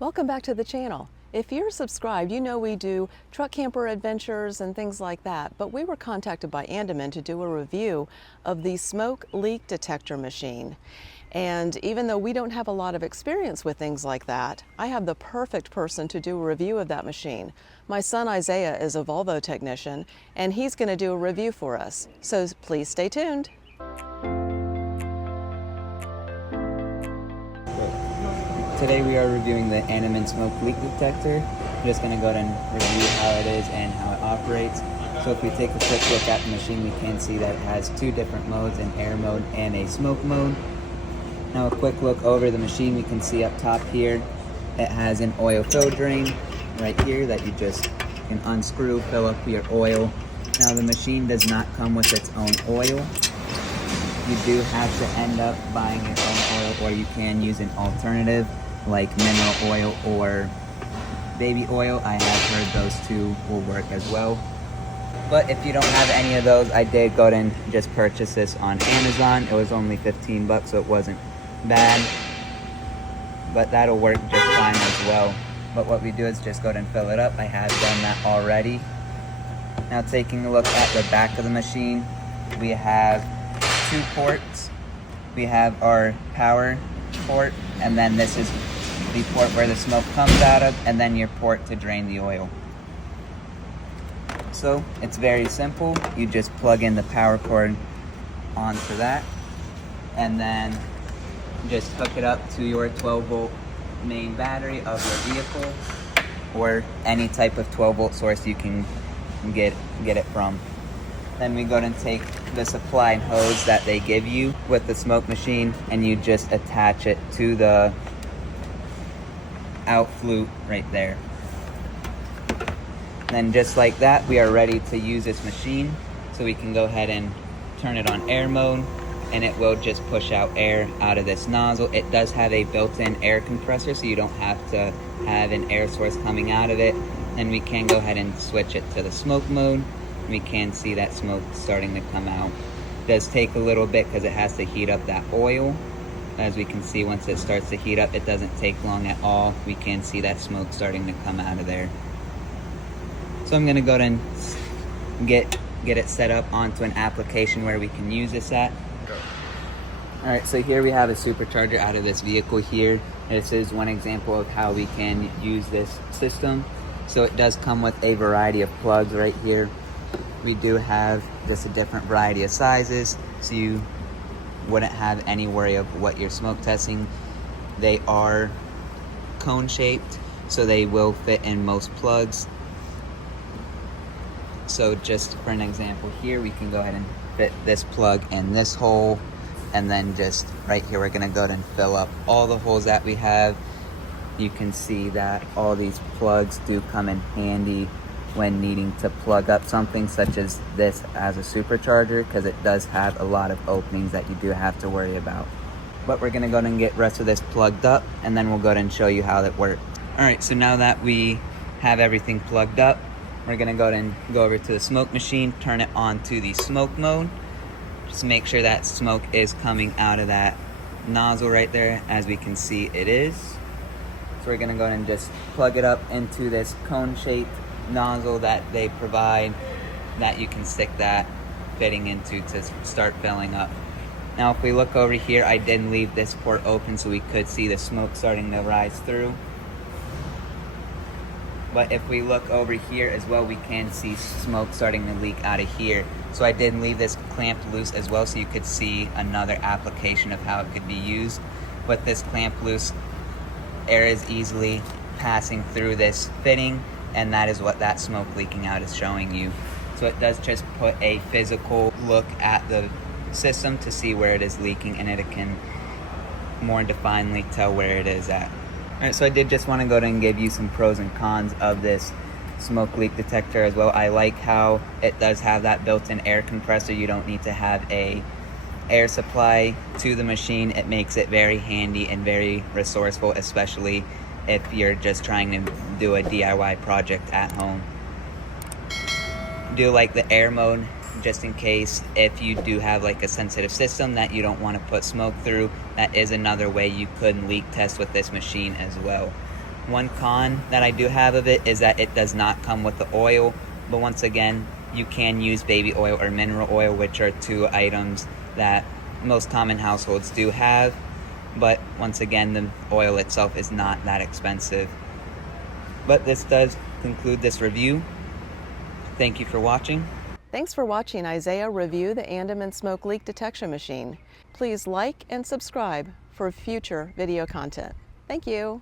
Welcome back to the channel. If you're subscribed, you know we do truck camper adventures and things like that, but we were contacted by Andeman to do a review of the smoke leak detector machine. And even though we don't have a lot of experience with things like that, I have the perfect person to do a review of that machine. My son Isaiah is a Volvo technician, and he's going to do a review for us. So please stay tuned. Today we are reviewing the Andeman Smoke Leak Detector. I'm just going to go ahead and review how it is and how it operates. So if we take a quick look at the machine, we can see that it has two different modes, an air mode and a smoke mode. Now a quick look over the machine, we can see up top here, it has an oil fill drain right here that you just can unscrew, fill up your oil. Now the machine does not come with its own oil. You do have to end up buying your own oil, or you can use an alternative like mineral oil or baby oil. I have heard those two will work as well. But if you don't have any of those, I did go ahead and just purchase this on Amazon. It was only 15 bucks, so it wasn't bad. But that'll work just fine as well. But what we do is just go ahead and fill it up. I have done that already. Now taking a look at the back of the machine, we have two ports. We have our power port, and then this is the port where the smoke comes out of, and then your port to drain the oil. So it's very simple. You just plug in the power cord onto that, and then just hook it up to your 12-volt main battery of your vehicle, or any type of 12-volt source you can get it from. Then we go ahead and take the supply hose that they give you with the smoke machine, and you just attach it to the out flute right there. Then just like that, we are ready to use this machine. So we can go ahead and turn it on air mode, and it will just push out air out of this nozzle. It does have a built-in air compressor, so you don't have to have an air source coming out of it. And we can go ahead and switch it to the smoke mode. We can see that smoke starting to come out. It does take a little bit because it has to heat up that oil. As we can see, once it starts to heat up, it doesn't take long at all. We can see that smoke starting to come out of there. So I'm going to go ahead and get it set up onto an application where we can use this at. Alright, so here we have a supercharger out of this vehicle here. This is one example of how we can use this system. So it does come with a variety of plugs right here. We do have just a different variety of sizes, so you wouldn't have any worry of what you're smoke testing. They are cone shaped, so they will fit in most plugs. So just for an example here, we can go ahead and fit this plug in this hole, and then just right here we're going to go ahead and fill up all the holes that we have. You can see that all these plugs do come in handy when needing to plug up something such as this as a supercharger, because it does have a lot of openings that you do have to worry about. But we're gonna go ahead and get the rest of this plugged up, and then we'll go ahead and show you how that works. All right, so now that we have everything plugged up, we're gonna go ahead and go over to the smoke machine, turn it on to the smoke mode. Just make sure that smoke is coming out of that nozzle right there. As we can see, it is. So we're gonna go ahead and just plug it up into this cone-shaped nozzle that they provide, that you can stick that fitting into to start filling up. Now if we look over here, I did leave this port open so we could see the smoke starting to rise through. But if we look over here as well, we can see smoke starting to leak out of here. So I did leave this clamp loose as well, so you could see another application of how it could be used. With this clamp loose, air is easily passing through this fitting, and that is what that smoke leaking out is showing you. So it does just put a physical look at the system to see where it is leaking, and it can more definedly tell where it is at. Alright, so I did just want to go ahead and give you some pros and cons of this smoke leak detector as well. I like how it does have that built-in air compressor. You don't need to have a air supply to the machine. It makes it very handy and very resourceful, especially if you're just trying to do a DIY project at home. Do like the air mode, just in case if you do have like a sensitive system that you don't want to put smoke through. That is another way you could leak test with this machine as well. One con that I do have of it is that it does not come with the oil, but once again, you can use baby oil or mineral oil, which are two items that most common households do have. But once again, the oil itself is not that expensive. But this does conclude this review. Thank you for watching. Thanks for watching Isaiah review the Andeman Smoke Leak Detection Machine. Please like and subscribe for future video content. Thank you.